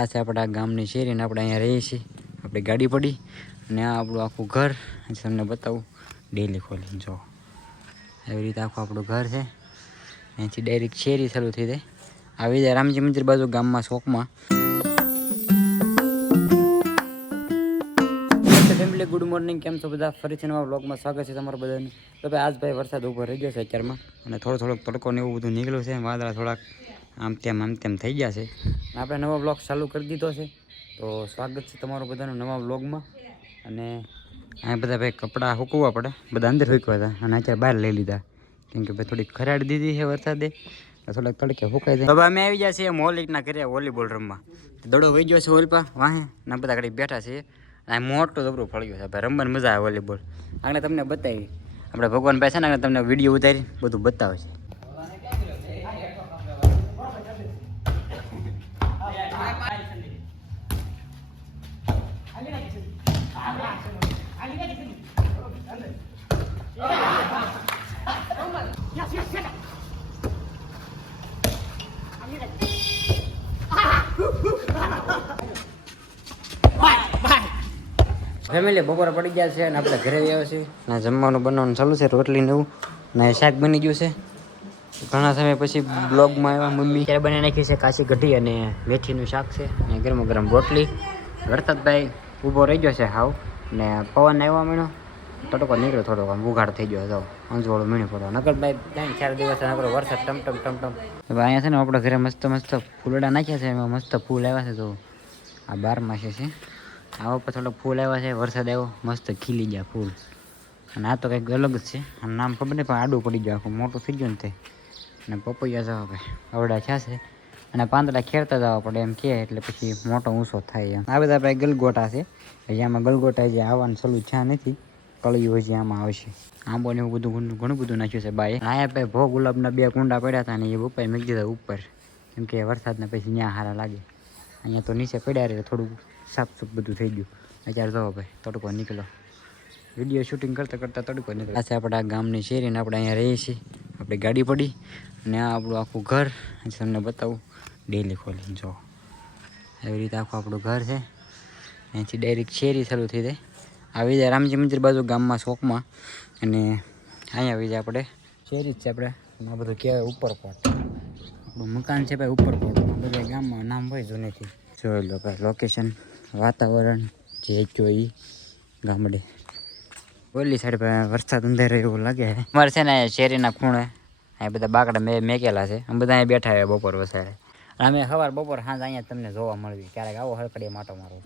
આ છે આપણા ગામની શેરી ને આપણે અહીંયા રહીએ છીએ. આપણી ગાડી પડી અને આ આપણું આખું ઘર તમને બતાવું ડેલી ખોલીને જો એવી રીતે આખું આપણું ઘર છે. અહીંથી ડાયરેક્ટ શેરી ચાલુ થઈ જાય. આવી જાય રામજી મંદિર બાજુ ગામમાં શોખમાં. ફેમિલી ગુડ મોર્નિંગ, કેમ છો બધા? ફરીથી નવા વ્લોગમાં સ્વાગત છે તમારું બધાને. તો ભાઈ આજ ભાઈ વરસાદ ઉપર રહી ગયો છે અત્યારમાં અને થોડોક તડકો ને એવું બધું નીકળ્યું છે. વાદળા થોડાક આમ તેમ થઈ ગયા છે. આપણે નવો વ્લોગ ચાલુ કરી દીધો છે. તો સ્વાગત છે તમારું બધાનું નવા વ્લોગમાં. અને આ બધા ભાઈ કપડાં સૂકવવા પડે, બધા અંદર સૂકવા હતા અને અત્યારે બહાર લઈ લીધા કેમ કે ભાઈ થોડીક ખરાડી દીધી છે વરસાદે, થોડાક તડકે સુકાઈ જાય. હવે અમે આવી ગયા છીએ મોલિકના ઘરે વોલીબોલ રમવા. દડો વહી ગયો છે ઓલપા વાહે ના બધા ઘડી બેઠા છે. આ મોટો જબરું ફળ્યો છે ભાઈ, રમવાની મજા આવે વોલીબોલ. આગળ તમને બતાવી આપણે ભગવાન પાસે ને તમને વિડીયો ઉતારી બધું બતાવે છે. ફેમિલી બપોરે પડી ગયા છે અને આપણે ઘરે આવ્યા છીએ અને જમવાનું બનાવવાનું ચાલુ છે. રોટલી ને એવું ને શાક બની ગયું છે. ઘણા સમય પછી બ્લોગમાં આવ્યા મમ્મી ત્યારે બનાવી નાખી છે કાચી કઢી અને મેથીનું શાક છે અને ગરમ ગરમ રોટલી. વરસાદભાઈ ઊભો રહી ગયો છે હાવ ને પવન આવ્યો મીણો તડકો નીકળ્યો થોડોક આમ ઉઘાડ થઈ ગયો હતો અંજવાળું મીણું પડવા. નકરભાઈ 3-4 દિવસ નકરો વરસાદ ટમ. હવે અહીંયા છે ને આપણા ઘરે મસ્ત ફૂલડા નાખ્યા છે, એમાં મસ્ત ફૂલ આવ્યા છે. તો આ 12 માસે છે. આવા પર થોડોક ફૂલ આવ્યા છે, વરસાદ આવ્યો મસ્ત ખીલી ગયા ફૂલ. અને આ તો કંઈક અલગ જ છે, આનું નામ ખબર નહીં પણ આડું પડી ગયું આખું મોટું થઈ ગયું ને તે. અને પપૈયા જવા ભાઈ આવડા થયા છે અને પાંદડા ખેરતા જવા પડે એમ કહે એટલે પછી મોટો ઊંચો થાય એમ. આ બધા ભાઈ ગલગોટા છે, હજી આમાં ગલગોટા જે આવવાનું ચાલુ થયા નથી, કળિયું હજી આમાં આવશે. આંબો ને એવું બધું ઘણું બધું નાખ્યું છે બાએ. અહીંયા ભાઈ ભો ગુલાબના 2 કુંડા પડ્યા હતા ને એ ઉપર મૂકી દીધા ઉપર, કેમ કે વરસાદને પછી ત્યાં સારા લાગે. અહીંયા તો નીચે પડ્યા રહે થોડુંક સાફ બધું થઈ ગયું. અત્યારે જો ભાઈ તડકો નીકળ્યો, વિડીયો શૂટિંગ કરતાં તડકો નીકળ્યો. આ છે આપણા ગામની શેરી ને આપણે અહીંયા રહીએ છીએ. આપણી ગાડી પડી અને આ આપણું આખું ઘર તમને બતાવું ડેલી ખોલીને જો એવી રીતે આખું આપણું ઘર છે. અહીંથી ડાયરેક્ટ શેરી ચાલુ થઈ જાય. આવી જાય રામજી મંદિર બાજુ ગામમાં શોખમાં અને અહીંયા આવી જાય આપણે શેરી જ છે. આપણે આ બધું કહેવાય ઉપરકોટ. આપણું મકાન છે ભાઈ ઉપરકોટમાં. બધા ગામમાં નામ હોય જૂનેથી. જોઈ લો ભાઈ લોકેશન, વાતાવરણ જે જોઈ ગામડે. ઓલી સાઈડ ભાઈ વરસાદ અંધારે એવું લાગે છે. અમારે છે ને શેરીના ખૂણે અહીંયા બધા બાકડા મેકેલા છે. અમે બધા અહીંયા બેઠા હોય બપોર વસાડે. અમે સવાર બપોર સાંજ અહીંયા તમને જોવા મળવી. ક્યારેક આવો હરકડીએ માટો મારો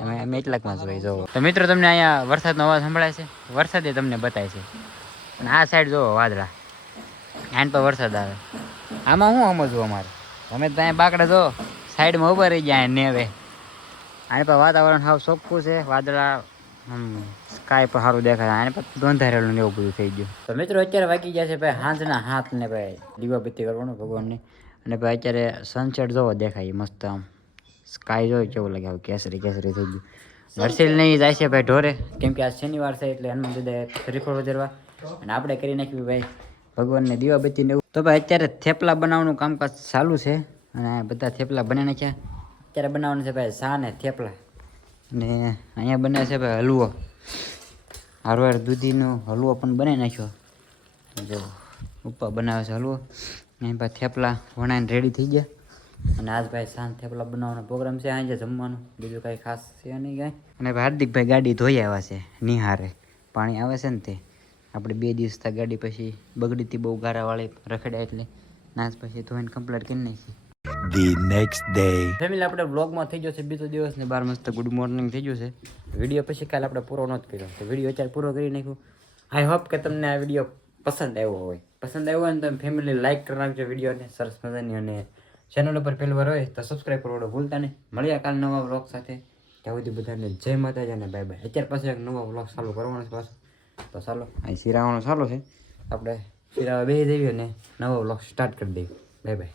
અમે એટલાકમાં જ હોય જોવો. તો મિત્રો તમને અહીંયા વરસાદનો અવાજ સંભળાય છે, વરસાદે તમને બતાય છે. અને આ સાઈડ જોવો વાદળા, આન પર વરસાદ આવે. આમાં શું સમજવું અમારે? તમે તો અહીંયા બાકડા જો સાઈડમાં ઉભા રહી ગયા ને હવે આને પર વાતાવરણ સાવ ચોખ્ખું છે. વાદળા સ્કાય પર સારું દેખાય. આને પર ગંધારેલું ને એવું બધું થઈ ગયું. તો મિત્રો અત્યારે વાગી ગયા છે ભાઈ સાંજના 7 ને ભાઈ દીવાબત્તી કરવાનું ભગવાનની. અને ભાઈ અત્યારે સનસેટ જોવો દેખાય મસ્ત, આમ સ્કાય જોઈ કેવું લાગે, કેસરી થઈ ગયું. હર્ષિલ નહીં જાય છે ભાઈ ઢોરે, કેમ કે આજ શનિવાર છે એટલે હનુમાન દાદા શ્રીફળ વધારવા અને આપણે કરી નાખ્યું ભાઈ ભગવાનને દીવાબત્તી ને એવું. તો ભાઈ અત્યારે થેપલા બનાવવાનું કામકાજ ચાલુ છે અને બધા થેપલા બની નાખ્યા. અત્યારે બનાવવાનું છે ભાઈ શા ને થેપલા અને અહીંયા બને છે ભાઈ હલવો. હારવાર દૂધીનો હલવો પણ બનાવી નાખ્યો. જો ઉપર બનાવે છે હલવો અહીં ભાઈ થેપલા વણાઈને રેડી થઈ ગયા. અને આજ ભાઈ સાંજ થેપલા બનાવવાનો પ્રોગ્રામ છે. આજે જમવાનું બીજું કાંઈ ખાસ છે નહીં કાંઈ. અને હાર્દિકભાઈ ગાડી ધોઈ આવ્યા છે નિહારે, પાણી આવે છે ને તે. આપણે 2 દિવસ થયા ગાડી પછી બગડી હતી બહુ ગારાવાળી રખડ્યા એટલે નાચ પછી ધોઈને કમ્પ્લીટ કરી નાખી. The next day ફેમિલી આપણે બ્લોગમાં થઈ ગયો છે બીજો દિવસ ને 12 મસ્ત ગુડ મોર્નિંગ થઈ ગયું છે. વિડીયો પછી કાલે આપણે પૂરો નહોતો કર્યો તો વિડીયો અત્યારે પૂરો કરી નાખ્યો. આઈ હોપ કે તમને આ વિડીયો પસંદ આવ્યો હોય. પસંદ આવ્યો હોય ને તમે ફેમિલી લાઈક કરી નાખજો વિડીયોને સરસ મજાની. અને ચેનલ ઉપર પહેલી વાર હોય તો સબસ્ક્રાઈબ કરવાનું ભૂલતા નહીં. મળ્યા કાલ નવા વ્લોગ સાથે. ત્યાં સુધી બધાને જય માતાજી અને બાય બાય. અત્યારે પાછો એક નવો વ્લોગ ચાલુ કરવાનો છે પાછો. તો ચાલો અહીં શિરાવાનો ચાલુ છે, આપણે શિરાવા બેસી જઈએ અને નવો વ્લોગ સ્ટાર્ટ કરી દઈએ. Bye bye.